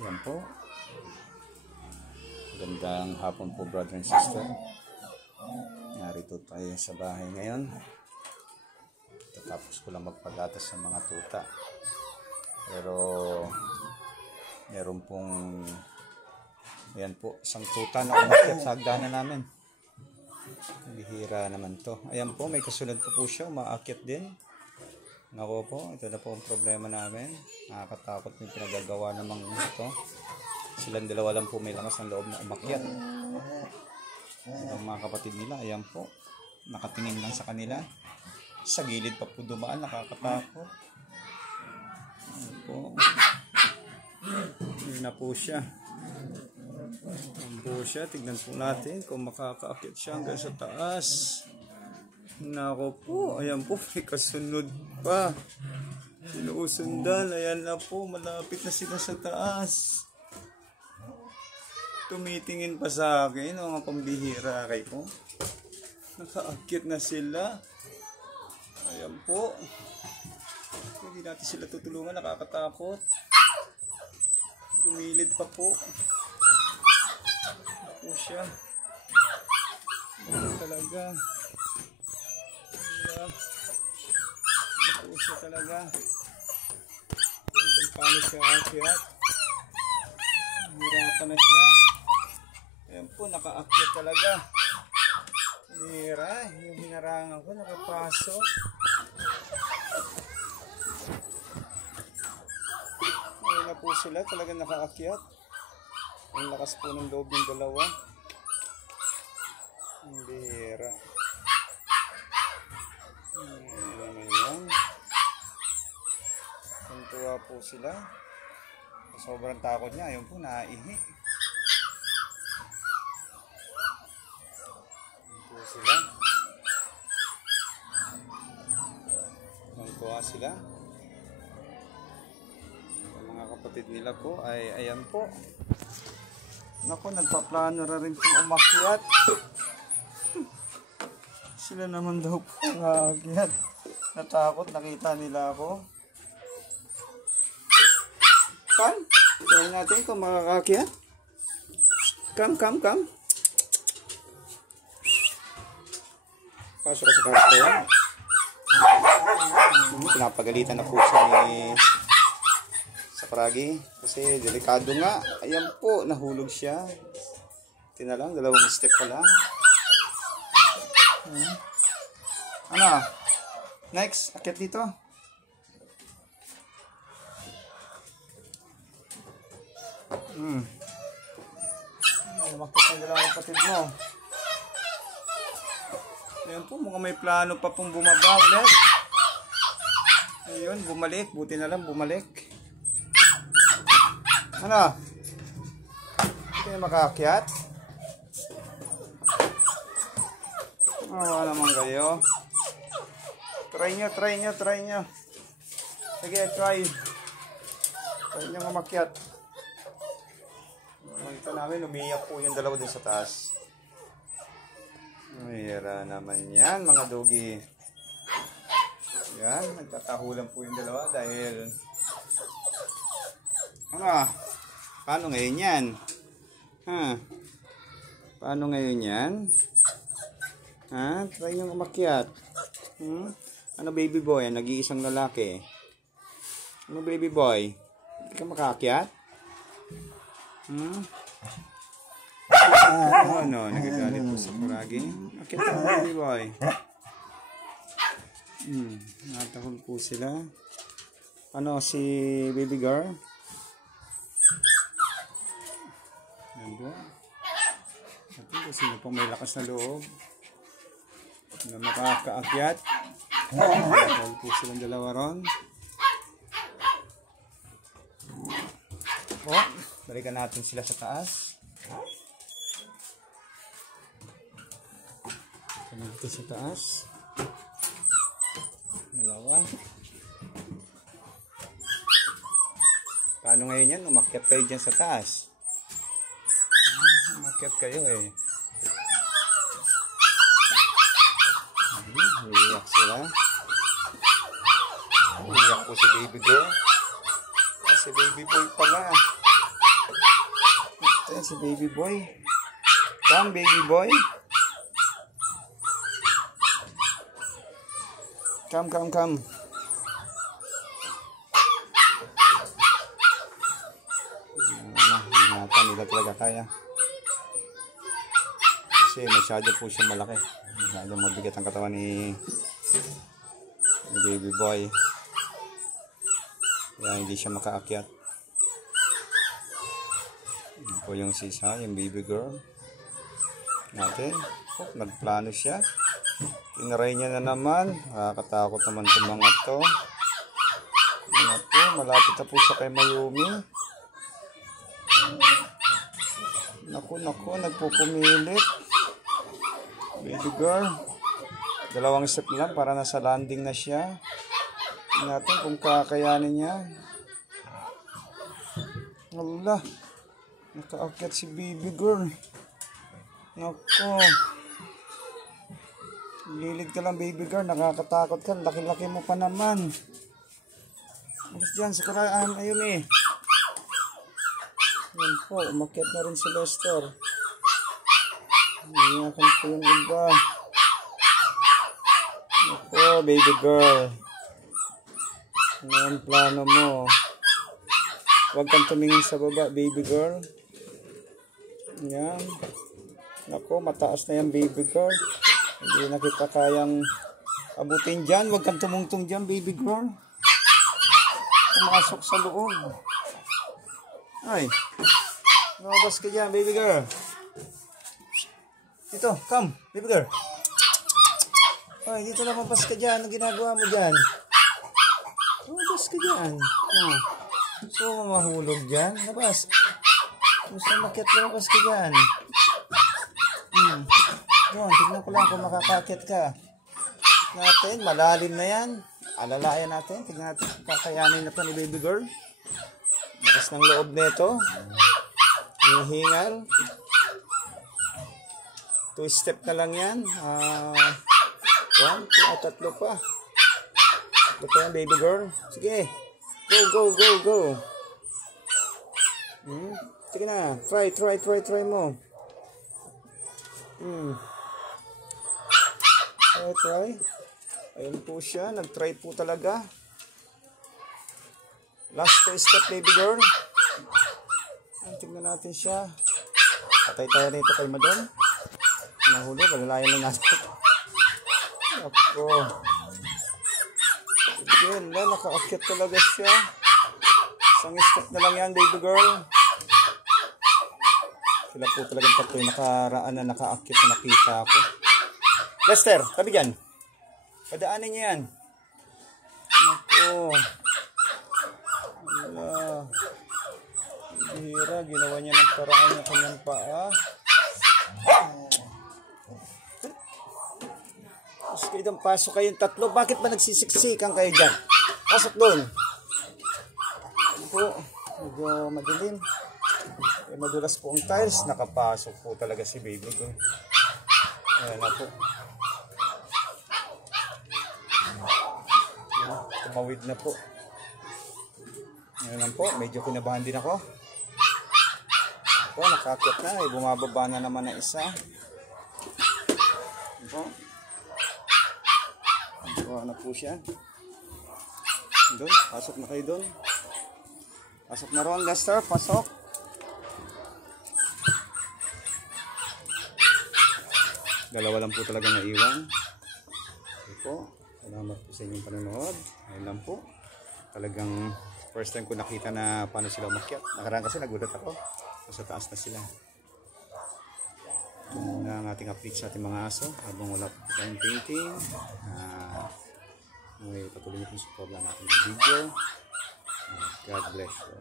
Yan po. Gandang hapon po, brother and sister. Narito tayo sa bahay ngayon. Tatapos ko lang magpagatas sa mga tuta. Pero meron pong ayan po, isang tuta na umakyat sa hagdanan namin. Bihira naman to. Ayan po, may kasunod po siya, umaakyat din. Nako po, ito na po ang problema namin. Nakakatakot yung pinagagawa namang ito. Silang dalawa lang po may lakas ng loob na umakyat. Ang mga kapatid nila, ayan po, nakatingin lang sa kanila. Sa gilid pa po dumaan, nakakatakot. Ayan po. Ayan na po siya. Ayan po siya, tignan po natin kung makakaakyat siya hanggang sa taas. Nako po, ayan po, may kasunod pa. Sinusundan, ayan na po, malapit na sila sa taas. Tumitingin pa sa akin, mga pambihira kayo. Nakaakyat na sila. Ayan po. Hindi natin sila tutulungan, nakakatakot. Gumilid pa po. Ako siya. Ito talaga. Ito siya talaga. Kung paano siya aakyat. Hirapan na siya. Ayan po, nakaakyat talaga. Hira, yung hinarangan ko, nakapasok. Ayan na po sila, talaga nakaakyat. Ang lakas po ng loob ng dalawa. Hindi hira. Ayan. Tuntua po sila. Sobrang takot niya. Ayun po, naihi. Ayun po sila. Tuntua sila. Ang mga kapatid nila po ay ayan po. Naku, nagpaplano na rin po umakyat. Sila naman daw po umakyat. Natakot, nakita nila ako. Come. Try natin kung makakakyat. Come. Pasok ka sa karto. Pinapagalitan na po siya ni Sapragi. Kasi delikado nga. Ayan po, nahulog siya. Tina lang, dalawang step pa lang. Ano? Next, akyat dito. Umakyat ang dalawang kapatid mo. Ayan po, mukhang may plano pa pong bumaba ulit. Ayun, bumalik. Buti na lang bumalik. Ano? Hindi kayo makaakyat? Naman kayo. Try nyo. Sige, try. Try nyo umakyat. Nakita namin, umiyak po yung dalawa din sa taas. Mayroon naman yan, mga dogi. Yan, nagtatahulan po yung dalawa dahil ano? Paano ngayon yan? Paano ngayon yan? Try nyo umakyat. Ano baby boy? Nag-iisang lalaki. Ano baby boy? Hindi ka makaakyat? Ano? Nagagalit po sa Sapragi. Akyat ka baby boy. Natakot po sila. Ano si baby girl? Ayan po. Natin kung sino pong may lakas na loob na makakaakyat. Natakot po silang dalawa ron. Balikan natin sila sa taas. Balikan natin sa taas. Dalawa. Paano ngayon yan? Umakyat kayo dyan sa taas. Umakyat kayo eh. Iiyak sila. Iiyak po si baby girl. Si baby boy pala. si baby boy. Come, baby boy. Come, come, come. Hindi nila talaga kaya. Kasi masyado po siya malaki. Masyado mabigat ang katawan ni baby boy. Kaya hindi siya makaakyat. Yan po yung sisa, yung baby girl natin. Oh, nagplano siya. Tinaray niya na naman. Nakakatakot naman itong mga to. Yan po, malapit na po siya kay Mayumi. Naku, nagpupumilit. Baby girl. 2 step lang para nasa landing na siya. Tingnan natin kung kakayanin niya. Wala. Nakaakyat si baby girl. Naku. Lilid ka lang baby girl. Nakakatakot ka. Laki-laki mo pa naman. Alis dyan. Sakuraan. Ayun eh. Yan po. Umakyat na rin si Lester. Iyakan po yung iba. Naku baby girl. Ano ang plano mo? Huwag kang tumingin sa baba, baby girl. Yan. Naku, mataas na yan, baby girl. Hindi na kita kayang abutin dyan. Huwag kang tumungtong dyan, baby girl. Pumasok sa loob. Ay. Lumabas ka dyan, baby girl. Dito, come, baby girl. Ay, dito lumabas ka dyan. Anong ginagawa mo dyan? Lumabas ka dyan. Oh. Gusto mo mahulog dyan? Labas. Gusto makit lumabas ka dyan. Doon, tignan ko lang kung makakakit ka. Tignan natin, malalim na yan. Alalayan natin. Tignan natin kung kakayanin na ito ni baby girl. Lakas ng loob nito. Hihingal. 2 step na lang yan. 1, 2, 3 pa. 3 pa yan, baby girl. Sige. Go. Sige na. Try mo. Try. Ayun po siya. Nag-try po talaga. Last 2 step, baby girl. Tingnan natin siya. Patay tayo nito kay madam. Nahuli. Balalayan lang natin. Ako. Yan lang, nakaakyat talaga siya. 1 step na lang yan, baby girl. Sila po talagang tatlo yung nakaraan na nakaakyat na nakita ako. Lester, tabi dyan. Padaanin niya yan. Ako. Wala. Hira, ginawa niya ng paraan ng kanyang paa. Kayo doon, pasok kayong tatlo. Bakit ba nagsisiksikan kayo dyan? Pasok doon. Po, medyo madilim. Madulas po ang tiles. Nakapasok po talaga si baby ko. Ayan na po. Tumawid na po. Ayan na po. Medyo kinabahan din ako. Po, nakakit na. Bumababa na naman na isa. Ayan po. Na po siya. Doon, pasok na kayo doon. Pasok na ron, Lester, pasok. Dalawa lang po talaga naiwan. Okay po. Salamat po sa inyong panonood. Ayun lang po. Talagang first time ko nakita na paano sila umakyat. Nakaraan kasi nagulat ako. Sa taas na sila. Ito muna ang ating update sa ating mga aso. Habang wala po tayong painting. Patuloy niyo po support lang natin ng video. God bless you.